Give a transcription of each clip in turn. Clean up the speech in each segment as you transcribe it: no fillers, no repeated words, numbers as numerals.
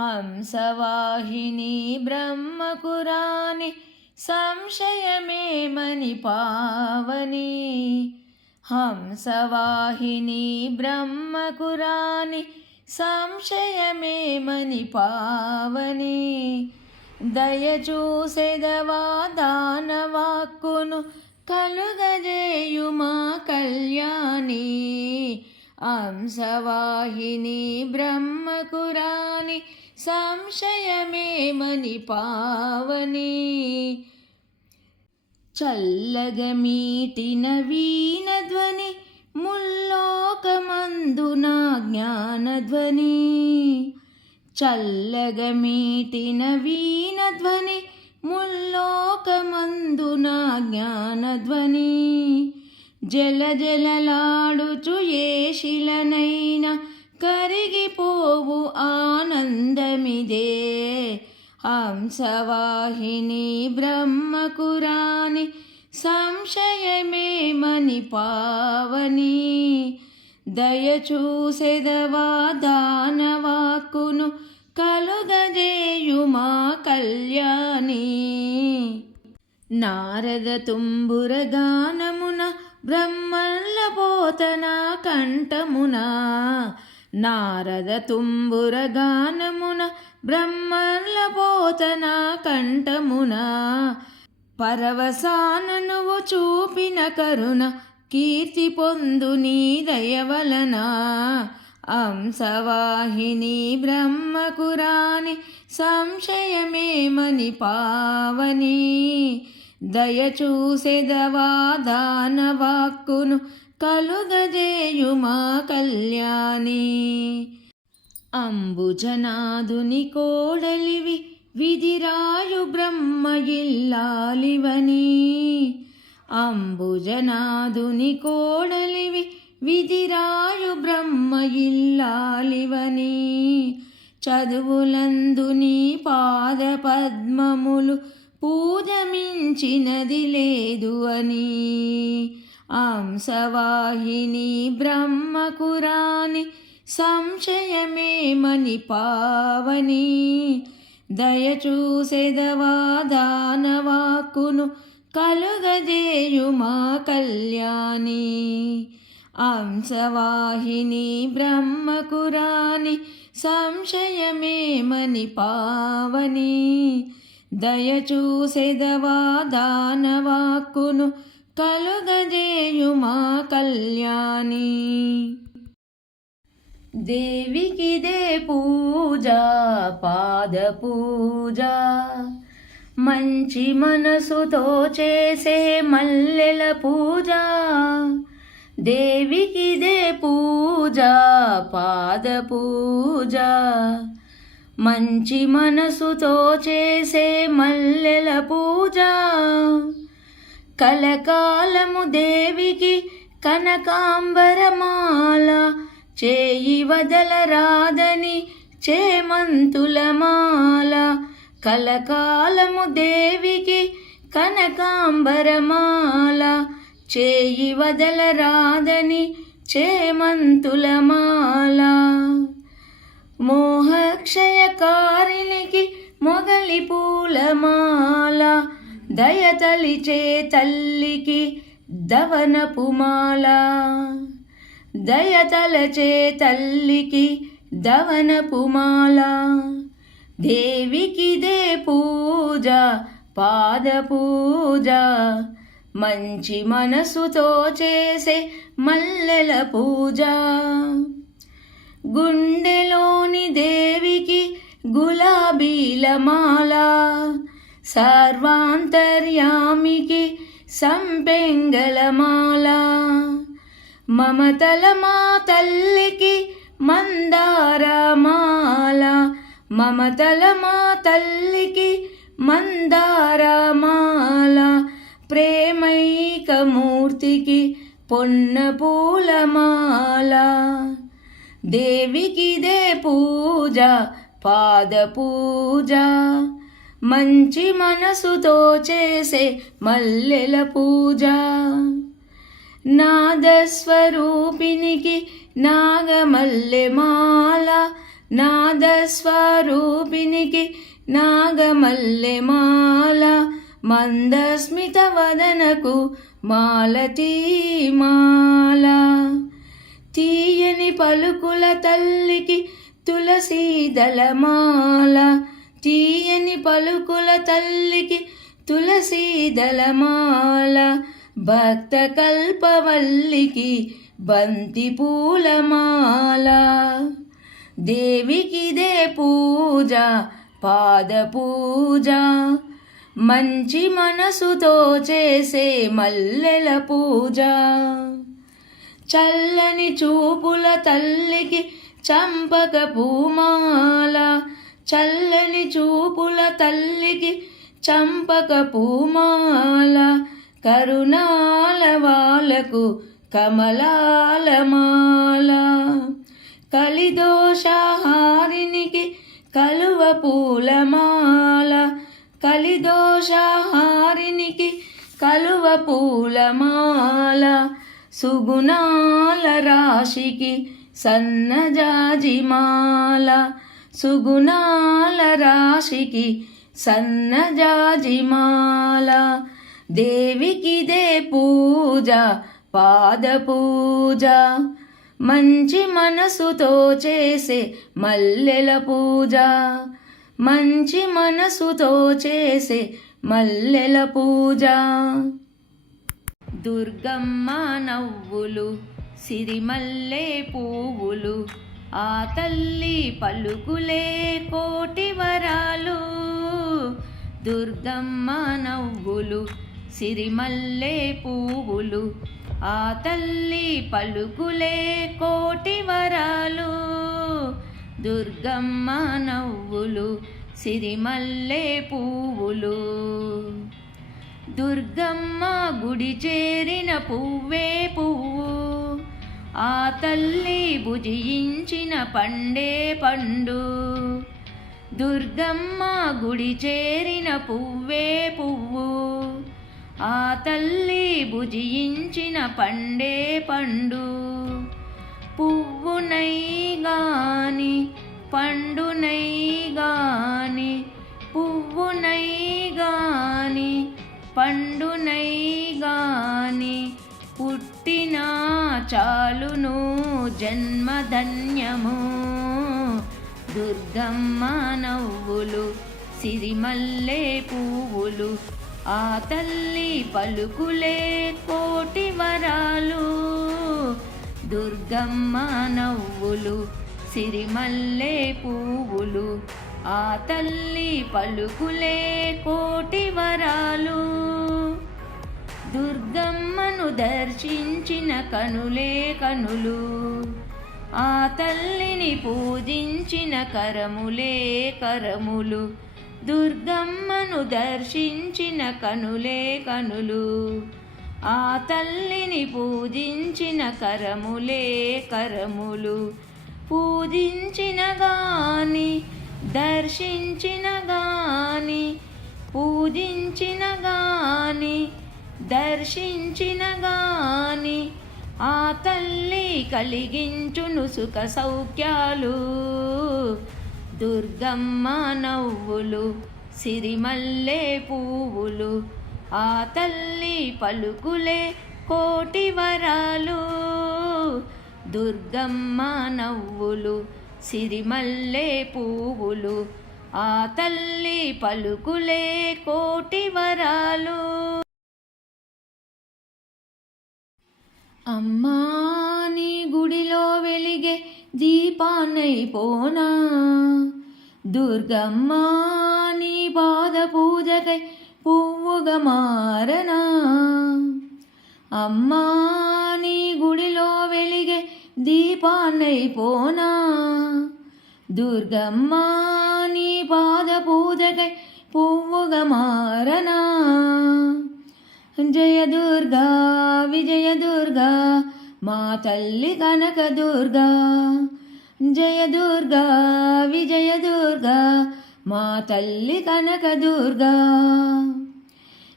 హంసవాహిని బ్రహ్మకురాని సంశయమేమని పావని. హంసవాహిని బ్రహ్మకురాని సంశయమేమని పావని. దయచూసెదవా దానవాక్కును కలుగజేయుమా కళ్యాణి. హంసవాహిని బ్రహ్మకురాని సంశయమేమని పావని. చల్లగమీటిన వీణధ్వని ముల్లోకమందున జ్ఞానధ్వని. చల్లగమీటిన వీణధ్వని ముల్లోకమందున జ్ఞానధ్వని. జలజలలాడుచు ఏ శిలనైనా కరిగిపోవు ఆనందమిదే. హంసవాహిని బ్రహ్మకురాని సంశయమేమని పావని. దయచూసెదవా దానవాక్కును కలుగజేయుమా కళ్యాణి. నారద తుంబుర గానమున బ్రహ్మల్ల పోతన కంఠమున. నారద తుంబుర గానమున బ్రహ్మల్ల పోతన కంఠమున. పరవశాన నువ్వు చూపిన కరుణ కీర్తి పొందు నీ దయవలన. హంసవాహిని బ్రహ్మకురాని సంశయమేమని పావని. దయచూసెదవా దానవాక్కును కలుగజేయుమా కళ్యాణి. అంబుజనాదుని కోడలివి విధిరాయు బ్రహ్మ ఇల్లాలివని. అంబుజనాదుని కోడలివి విధిరాయు బ్రహ్మ ఇల్లాలివని. చదువులందు నీ పాద పద్మములు పూజ మించినది లేదు అని. హంసవాహిని బ్రహ్మకురాని సంశయమేమని పావని. దయచూసెదవా దానవాక్కును కలుగజేయుమా కళ్యాణి. హంసవాహిని బ్రహ్మకురాని సంశయమేమని పావని. దయచూసెదవా దానవాక్కును కలుగజేయుమా కళ్యాణి. దేవికిదే పూజ పాద పూజ. మంచి మనసుతో చేసే మల్లెల పూజ. దేవికిదే పూజ పాద పూజ. మంచి మనసుతో చేసే మల్లెల పూజ. కలకాలము దేవికి కనకాంబరమాల. చేయి వదలరాదని చేమంతుల మాల. కలకాలము దేవికి కనకాంబరమాల. చేయి వదలరాదని చేమంతుల మాల. మోహక్షయకారిణికి మొగలి పూలమాల. దయతలిచే తల్లికి దవనపుమాల. దయతలచే తల్లికి దవనపుమాల. దేవికిదే పూజ పాద పూజ. మంచి మనసుతో చేసే మల్లెల పూజ. గుండెలోని దేవికి గులాబీల మాల. సర్వాంతర్యామికి సంపెంగల మాల. మమతల మా తల్లికి మందార మాల. మమతల మా తల్లికి మందార మాల. ప్రేమైకమూర్తికి పొన్న పూలమాల. దేవికిదే పూజ పాద పూజ. మంచి మనసుతో చేసే మల్లెల పూజ. నాదస్వరూపినికి నాగమల్లె మాల. నాదస్వరూపినికి నాగమల్లె మాల, మందస్మిత వదనకు మాలతీ మాల. తీయని పలుకుల తల్లికి తులసీదళ మాల, తీయని పలుకుల తల్లికి తులసీదళ మాల. భక్త కల్పవల్లికి బంతి పూలమాల. దేవికిదే పూజ పాద పూజ, మంచి మనసుతో చేసే మల్లెల పూజ. చల్లని చూపుల తల్లికి చంపక పూమాల, చల్లని చూపుల తల్లికి చంపక పూమాల. కరుణాల వాలకు కమలాల మాల, కలిదోషహారినికి కలువ పూలమాల, కలిదోషహారినికి కలువ పూలమాల. సుగుణాల రాశికి సన్నజాజిమాల, సుగుణాల రాశికి సన్నజాజిమాల. దేవికిదే పూజ పాద పూజ, మంచి మనసుతో చేసే మల్లెల పూజ, మంచి మనసుతో చేసే మల్లెల పూజ. దుర్గమ్మ నవ్వులు సిరిమల్లె పువ్వులు, ఆ తల్లి పలుకులే కోటి వరాలు. దుర్గమ్మ నవ్వులు సిరిమల్లె పువ్వులు, ఆ తల్లి పలుకులే కోటి వరాలు. దుర్గమ్మ నవ్వులు సిరిమల్లె పువ్వులు. దుర్గమ్మ గుడి చేరిన పువ్వే పువ్వు, ఆ తల్లి భుజించిన పండే పండు. దుర్గమ్మ గుడి చేరిన పువ్వే పువ్వు, ఆ తల్లి భుజించిన పండే పండు. పువ్వునై గాని పండునై గాని, పువ్వునై గాని పండునై గాని, పుట్టిన చాలును జన్మధన్యము. దుర్గమ్మ నవ్వులు సిరిమల్లె పువ్వులు, ఆ తల్లి పలుకులే కోటి వరాలు. దుర్గమ్మ నవ్వులు సిరిమల్లె పువ్వులు, ఆ తల్లి పలుకులే కోటి వరాలు. దుర్గమ్మను దర్శించిన కనులే కనులు, ఆ తల్లిని పూజించిన కరములే కరములు. దుర్గమ్మను దర్శించిన కనులే కనులు, ఆ తల్లిని పూజించిన కరములే కరములు. పూజించిన గాని దర్శించిన గాని, పూజించిన గాని దర్శించిన గాని, ఆ తల్లి కలిగించును సుఖ సౌఖ్యాలు. దుర్గమ్మ నవ్వులు సిరిమల్లె పువ్వులు, ఆ తల్లి పలుకులే కోటి వరాలు. దుర్గమ్మ నవ్వులు సిరిమల్లె పువ్వులు, ఆ తల్లి పలుకులే కోటి వరాలు. అమ్మా నీ గుడిలో వెలిగే దీపాన్నైపోనా, దుర్గమ్మ నీ పాద పూజకై పువ్వుగా మారనా. అమ్మా నీ గుడిలో వెలిగే దీపాన్నైపోనా, దుర్గమ్మ నీ పాద పూజకై పువ్వుగా మారనా. జయ దుర్గా విజయ దుర్గా మా తల్లి కనక దుర్గా, జయ దుర్గా విజయ దుర్గా మా తల్లి కనక దుర్గా.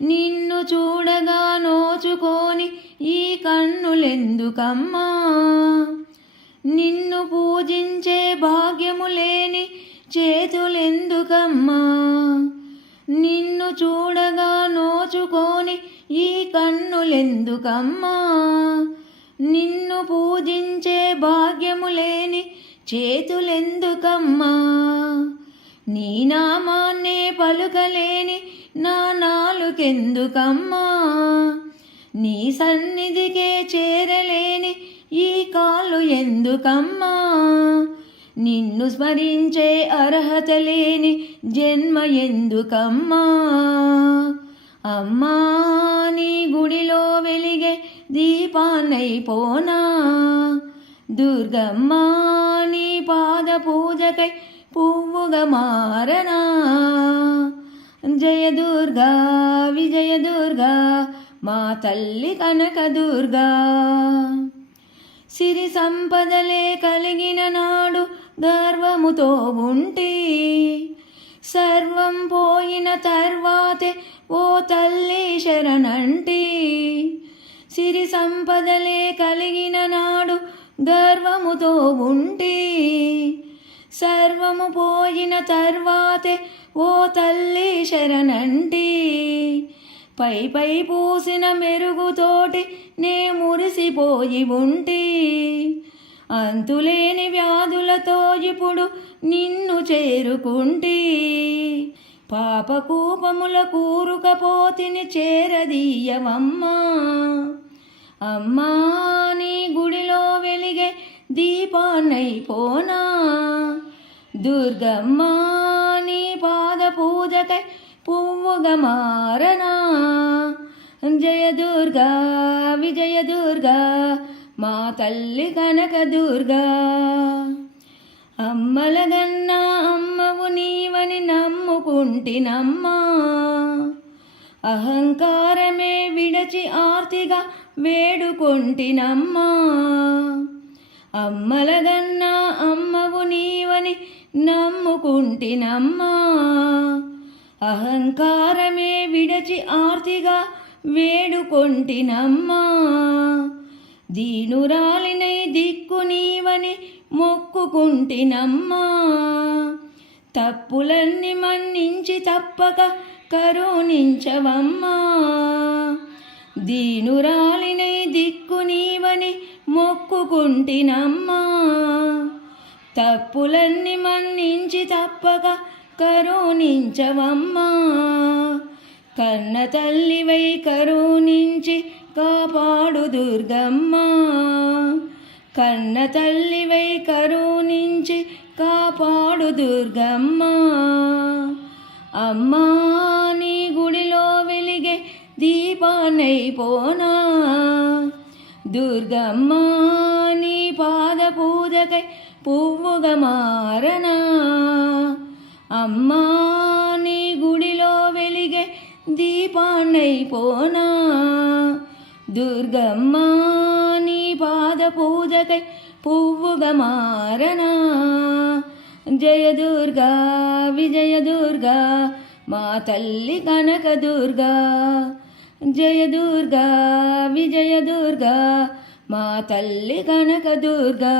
నిన్ను చూడగా నోచుకొని ఈ కన్నులెందుకమ్మా, నిన్ను పూజించే భాగ్యము లేని చేతులెందుకమ్మా, నిన్ను చూడగా నోచుకొని ఈ కన్నులెందుకమ్మా, నిన్ను పూజించే భాగ్యము లేని చేతులెందుకమ్మా, నీ నామాన్నే పలుకలేని నా నాలుకెందుకమ్మా, నీ సన్నిధికే చేరలేని ఈ కాళ్ళు ఎందుకమ్మా, నిన్ను స్మరించే అర్హత లేని జన్మ ఎందుకమ్మా, అమ్మా నీ గుడిలో వెలిగే దీపాన్నైపోనా, దుర్గమ్మా నీ పాద పూజకై పువ్వుగా మారనా, జయ దుర్గా విజయ దుర్గా మా తల్లి కనక దుర్గా. సిరి సంపదలే కలిగిన నాడు గర్వముతో ఉంటి, సర్వం పోయిన తర్వాతే ఓ తల్లి శరణంటి, సిరి సంపదలే కలిగిన నాడు గర్వముతో ఉంటి, సర్వము పోయిన తర్వాతే ఓ తల్లి శరణంటి, పై పై పూసిన మెరుగుతోటి నే మురిసిపోయి ఉంటి, అంతులేని వ్యాధులతో ఇప్పుడు నిన్ను చేరుకుంటి, పాపకూపముల కూరుకపోతిని చేరదీయవమ్మా, అమ్మా నీ గుడిలో వెలిగే దీపాన్నైపోనా, దుర్గమ్మా నీ పాద పూజకై పువ్వుగా మారనా, జయ దుర్గా విజయ దుర్గా మా తల్లి కనక దుర్గా. అమ్మలగన్నా అమ్మవు నీవని నమ్ముకుంటినమ్మా, అహంకారమే విడచి ఆర్తిగా వేడుకొంటినమ్మా, అమ్మలగన్నా అమ్మవు నీవని నమ్ముకుంటినమ్మా, అహంకారమే విడచి ఆర్తిగా వేడుకొంటినమ్మా, దీనురాలినై దిక్కు నీవని మొక్కుకుంటినమ్మా, తప్పులన్నీ మన్నించి తప్పక కరుణించవమ్మా, దీనురాలినై దిక్కు నీవని మొక్కుకుంటినమ్మా, తప్పులన్నీ మన్నించి తప్పక కరుణించవమ్మా, కన్న తల్లివై కరుణించి కాపాడు దుర్గమ్మా, కన్న తల్లివై కరుణించి కాపాడు దుర్గమ్మా, అమ్మా నీ గుడిలో వెలిగే దీపాన్నైపోనా, దుర్గమ్మా నీ పాద పూజకై పువ్వుగా మారనా, అమ్మా నీ గుడిలో వెలిగే దీపాన్నైపోనా, దుర్గమ్మా నీ పాద పూజకై పువ్వుగా మారనా, జయ దుర్గా విజయ దుర్గా మా తల్లి కనక దుర్గా, జయ దుర్గా విజయ దుర్గా మా తల్లి కనక దుర్గా.